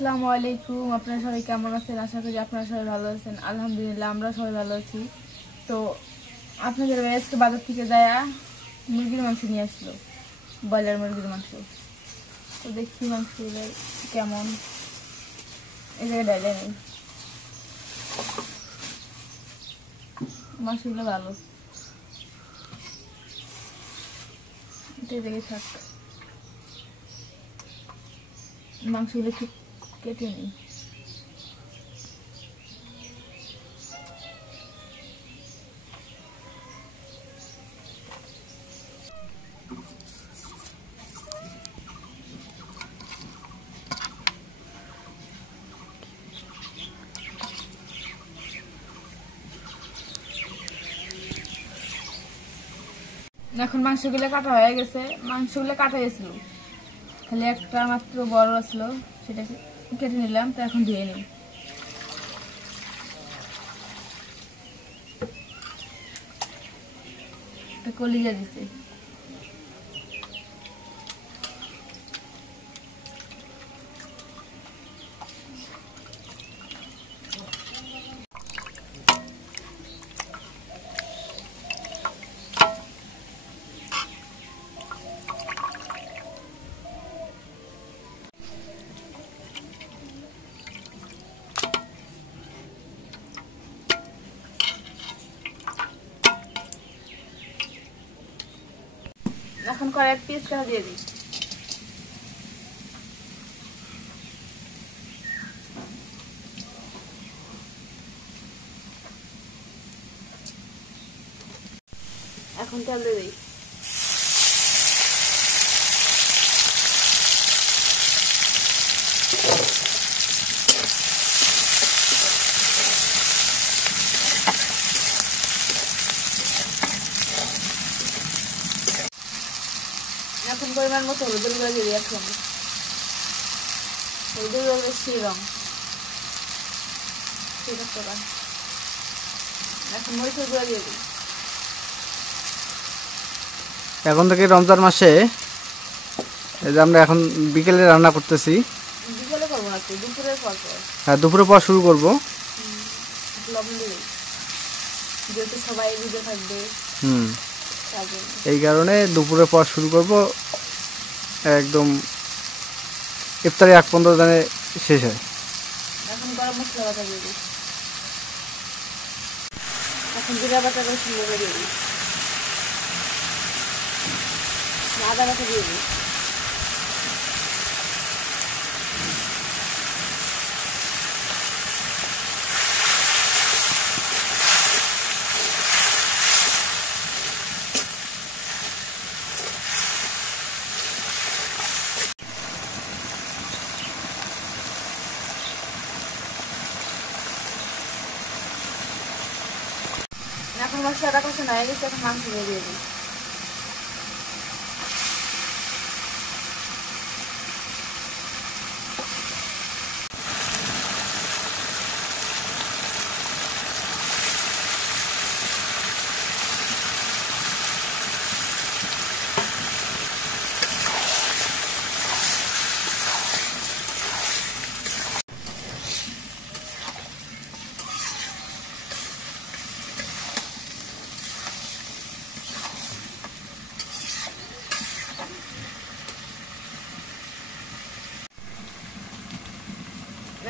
আসসালামু আলাইকুম। আপনারা সবাই কেমন আছেন? আশা করি আপনারা সবাই ভালো আছেন। আলহামদুলিল্লাহ আমরা সবাই ভালো আছি। তো আপনাদের আজকে বাজার থেকে যায় মুরগির মাংস নিয়ে আসলো, ব্রয়লার মুরগির মাংস। তো দেখি মাংসগুলো কেমন। এই জায়গায় ডাইলে নেই, মাংসগুলো ভালো, এটা জায়গায় থাক। মাংসগুলো একটু কেটে নিই। এখন মাংসগুলো কাটা হয়ে গেছে। মাংসগুলো কাটা গেছিল, খালি একটা মাত্র বড় আসলো, সেটাকে কেটে নিলাম। তো এখন ধুয়ে নিই। একটা কলিজা দিতে এখন কয়েক পিস কাটা দিয়ে দিই। এখন তেল দিয়ে দিই। এখন পরিমাণ মতো হলুদের গুঁড়া দিয়ে দিই। এখন হলুদের গুঁড়া বেশি রং এখন মরিচের গুঁড়া দিয়ে দিই। এখন থেকে রমজান মাসে এই যে আমরা এখন বিকেলে রান্না করতেছি। বিকেলে করবো না, দুপুরের পর। হ্যাঁ, দুপুরের পর শুরু করব। লবণ দিয়ে যেহেতু সবাই বুঝে থাকবে, এই কারণে দুপুরের পর শুরু করব, একদম ইফতারি আগ পর্যন্ত জানে শেষ হয়। এখন গরম মশলা বাটা দিয়ে দিই। এখন জিরা বাটা করে সুন্দর করে দিয়ে দিই। আদা বাটা দিয়ে দিই। এখন মশলাটা কষানো হয়ে গেছে, এখন মাংস দিয়ে দিই।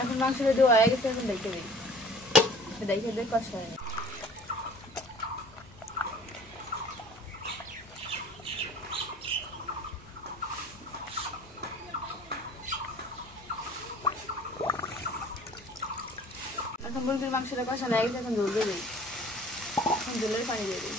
এখন মাংসটা দেওয়া হয়ে গেছে, এখন দেখে দিই। দেখে দিয়ে কষা হয়। এখন মুরগির মাংসটা কষানো হয়ে গেছে, এখন ঝোল দিয়ে দিই। এখন ঝোলের পানি দিয়ে দিই।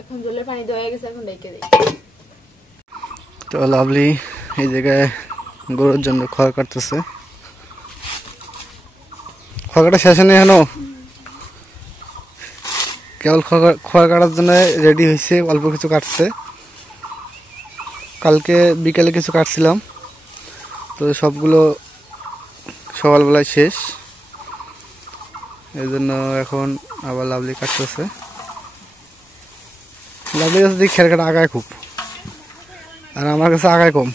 এখন জলের পানি দেওয়া হয়ে গেছে, এখন ঢেকে দিই। তো লাভলি এই জায়গায় গরুর জন্য খড় কাটতেছে। খড় শেষ নেই এখনো, কেবল খড় কাটার জন্য রেডি হয়েছে, অল্প কিছু কাটছে। কালকে বিকেলে কিছু কাটছিলাম, তো সবগুলো সকালবেলায় শেষ, এই জন্য এখন আবার লাভলি কাটতেছে। লাভলি কাছে দিক খের কাটা আগায় খুব, আর আমার কাছে আগায় কম।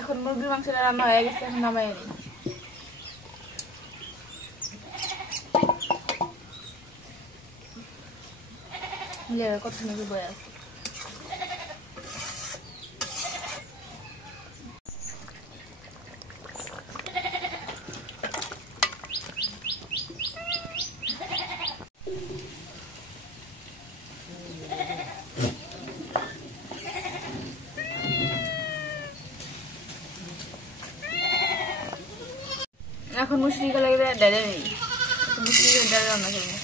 এখন মুরগির মাংসটা রান্না হয়ে গেছে, এখন নামাই নি কত নাকি বয়ে আছে। এখন মুসুরি লাগে ডালে নেই, মুসুরি ডালে রান্না করবো।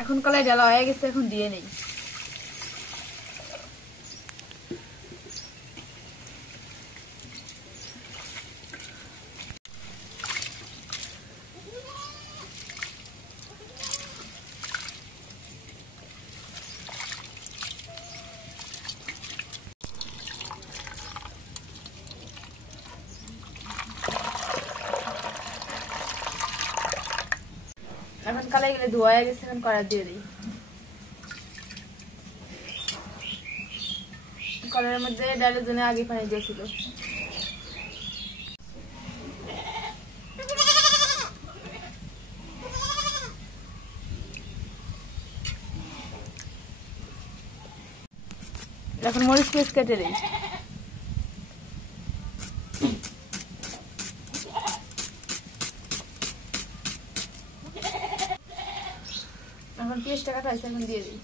এখন কলাই ডালা হয়ে গেছে, এখন দিয়ে নেই। এখন কালাই গেলে ধোয়া হয়ে গেছে, এখন কড়া দিয়ে দিই। কড়াইয়ের মধ্যে ডালের জন্য আগে পানি দিয়েছিল। এখন মরিচ পেস্ট কেটে দিই। এখন পেস্টটা কাটা হয়েছে, এখন দিয়ে দিই।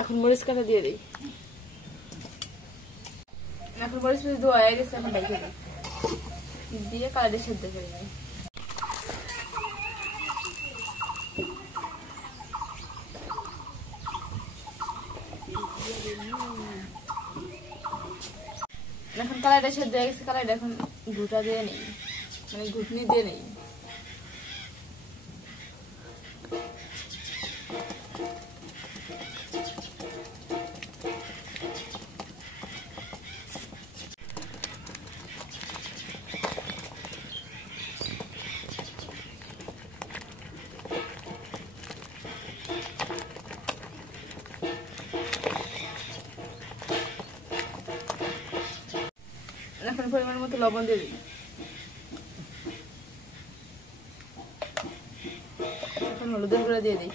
এখন মরিচ কাটা দিয়ে দিই। এখন মরিচ পেস্ট ধোয়া হয়ে গেছে, এখন রেখে দিই, দিয়ে কালারে সেদ্ধ করে নিই। এখন কালাইটা সেদ্ধ হয়ে গেছে, কালাইটা এখন ঘুটা দিয়ে নেই, মানে ঘুটনি দিয়ে নেই। এখন পরিমাণ মতো লবণ দিয়ে দিই। এখন হলুদের গুঁড়া দিয়ে দিই।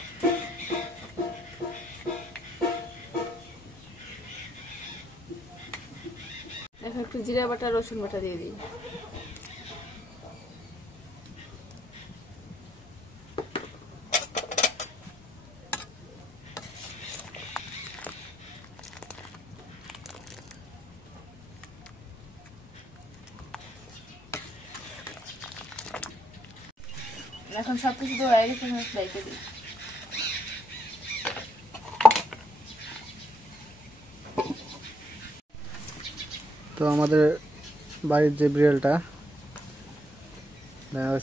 এখন একটু জিরা বাটা, রসুন বাটা দিয়ে দিই। এখন সবকিছু তো হয়ে গেছে, রেখে দিই। তো আমাদের বাড়ির যে বিড়ালটা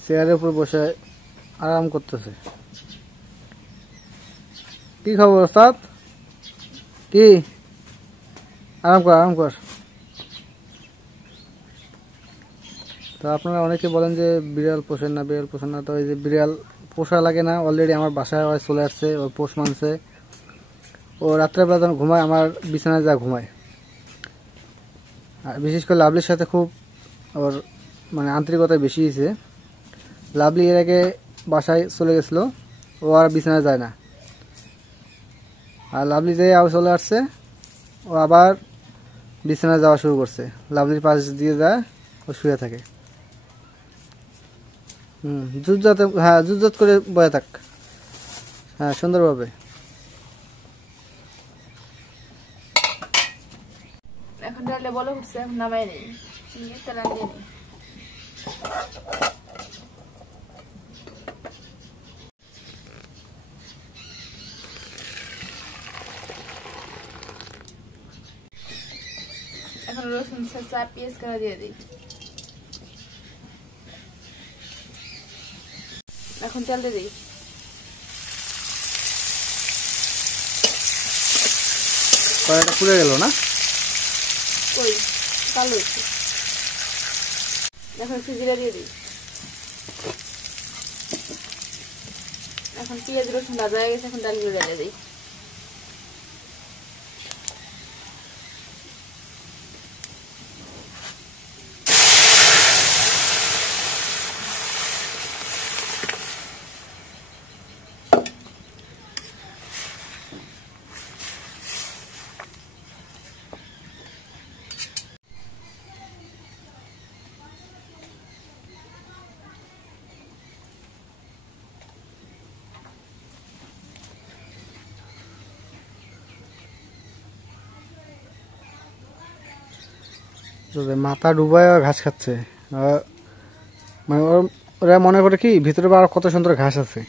চেয়ারের উপর বসে আরাম করতেছে। কি খবর ওস্তাদ? কি আরাম কর, আরাম কর। তো আপনারা অনেকে বলেন যে বিড়াল পোষেন না, বিড়াল পোষেন না। তো এই যে বিড়াল পোষা লাগে না, অলরেডি আমার বাসায় চলে আসছে, ও পোষ মানছে। ও রাত্রেবেলা যখন ঘুমায় আমার বিছানায় যা ঘুমায়। আর বিশেষ করে লাভলির সাথে খুব ওর মানে আন্তরিকতা বেশি হয়েছে। লাভলি এর আগে বাসায় চলে গেছিলো, ও আর বিছানায় যায় না। আর লাভলি যে আবার চলে আসছে, ও আবার বিছানায় যাওয়া শুরু করছে। লাভলির পাশ দিয়ে যায়, ও শুয়ে থাকে। জুতজাতে, হ্যাঁ জুতজাত করে বয়ে থাক, হ্যাঁ সুন্দরভাবে। এখন ডালে বলে উঠছে, এখন নামাই নেই, তেল দিয়ে নেই। এখন রসুন ছেঁচা পেঁয়াজ কাটা দিয়ে দিই। এখন তেল দিয়ে দিই। কড়াইটা পুড়ে গেল না? কই কালো হয়েছে। এখন একটু জিরা দিয়ে দিই। এখন পেঁয়াজ রসুন ভাজা হয়ে গেছে, এখন ডালগুলো ঢেলে দিই। মাথা ডুবায় ঘাস খাচ্ছে। মানে ওরা মনে করে কি ভিতরে আরো কত সুন্দর ঘাস আছে,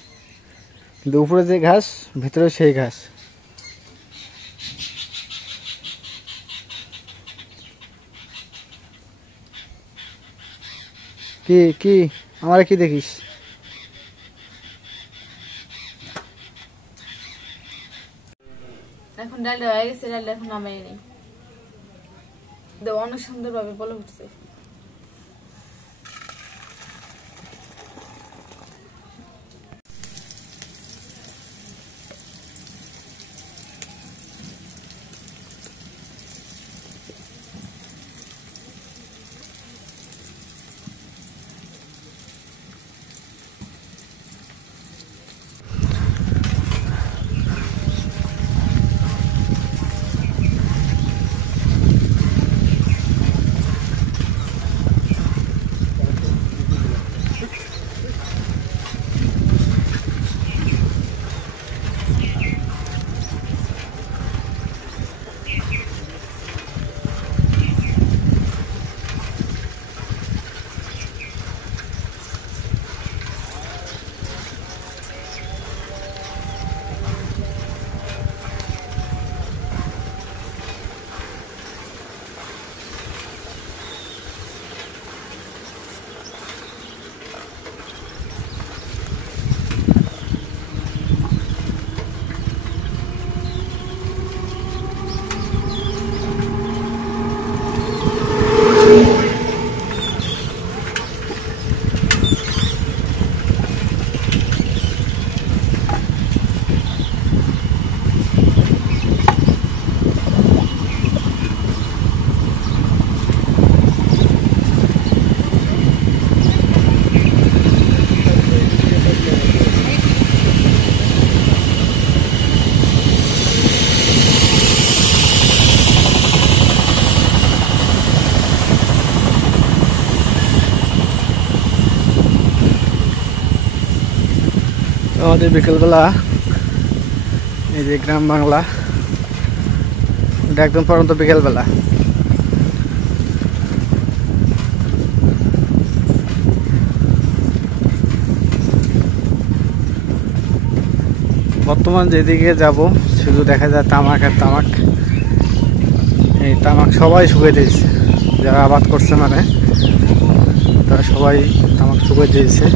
কিন্তু উপরে যে ঘাস ভিতরে সেই ঘাস। কি কি আমারে কি দেখিস? এখন ডালটা হয়ে গেছে, ডালটা এখন নামাই নেই। অনেক সুন্দর ভাবে বলে উঠছে। আমাদের বিকেলবেলা এই যে গ্রাম বাংলা, এটা একদম পর্যন্ত বিকেলবেলা। বর্তমান যেদিকে যাব শুধু দেখা যায় তামাক আর তামাক। এই তামাক সবাই শুকিয়ে দিয়েছে, যারা আবাদ করছে মানে তারা সবাই তামাক শুকিয়ে দিয়েছে।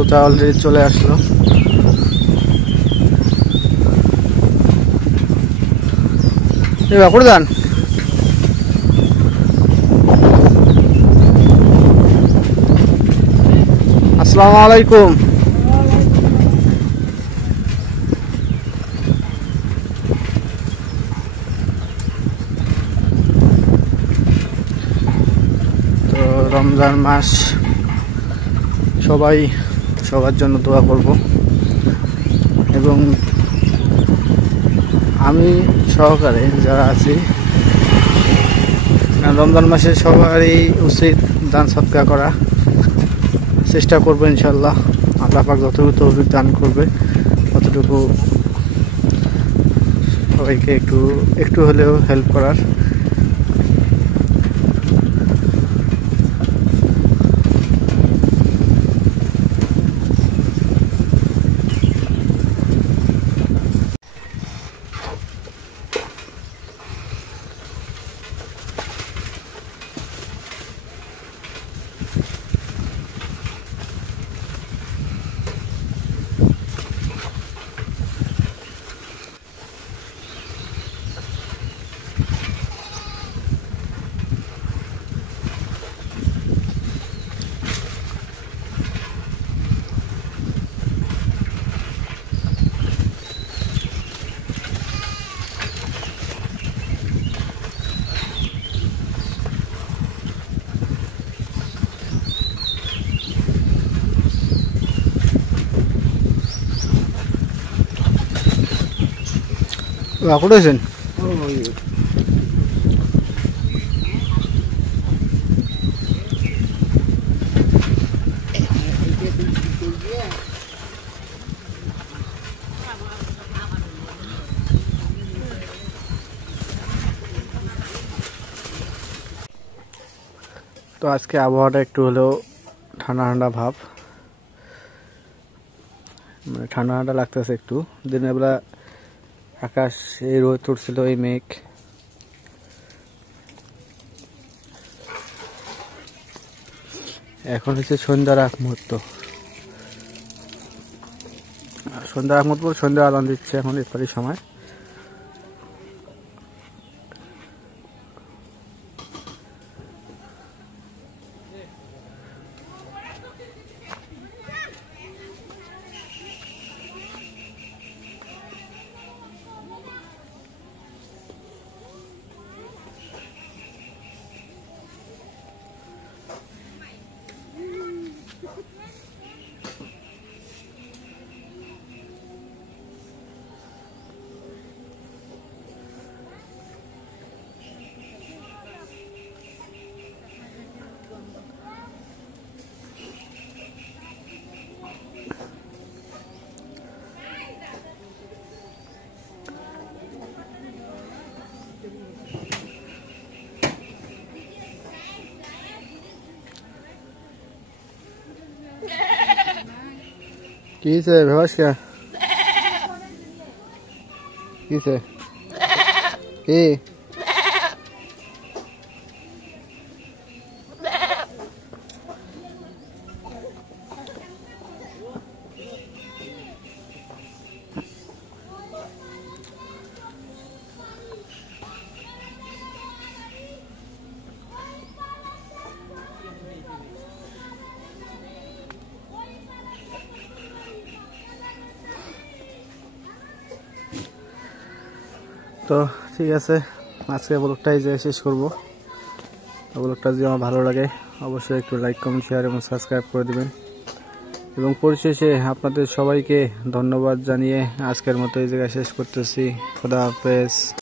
তোতা অলরেডি চলে আসলো। করে যান। আসসালামু আলাইকুম। তো রমজান মাস, সবাই সবার জন্য দোয়া করব এবং আমি সহকারে যারা আছি, রমজান মাসে সবারই উচিত দান সদকা করা। চেষ্টা করবো ইনশাল্লাহ, আল্লাহ পাক যতটুকু তৌফিক দান করবে ততটুকু সবাইকে একটু হলেও হেল্প করার। করেছেন তো আজকে আবহাওয়াটা একটু হলেও ঠান্ডা ঠান্ডা ভাব, মানে ঠান্ডা ঠান্ডা লাগতেছে একটু। দিনের বেলা আকাশ এই রোদ উঠছিল, এই মেঘ। এখন হচ্ছে সন্ধ্যার আগ মুহূর্ত, সন্ধ্যার আজান দিচ্ছে এখন ইফতারির সময়। কি হয়েছে ভেবাস কে? কি হয়েছে? কি তো ঠিক আছে, আজকে ব্লগটাই যে শেষ করবো। ব্লগটা যদি আমার ভালো লাগে অবশ্যই একটু লাইক, কমেন্ট, শেয়ার এবং সাবস্ক্রাইব করে দিবেন। এবং পরিশেষে আপনাদের সবাইকে ধন্যবাদ জানিয়ে আজকের মতো এই জায়গায় শেষ করতেছি। খোদা হাফেজ।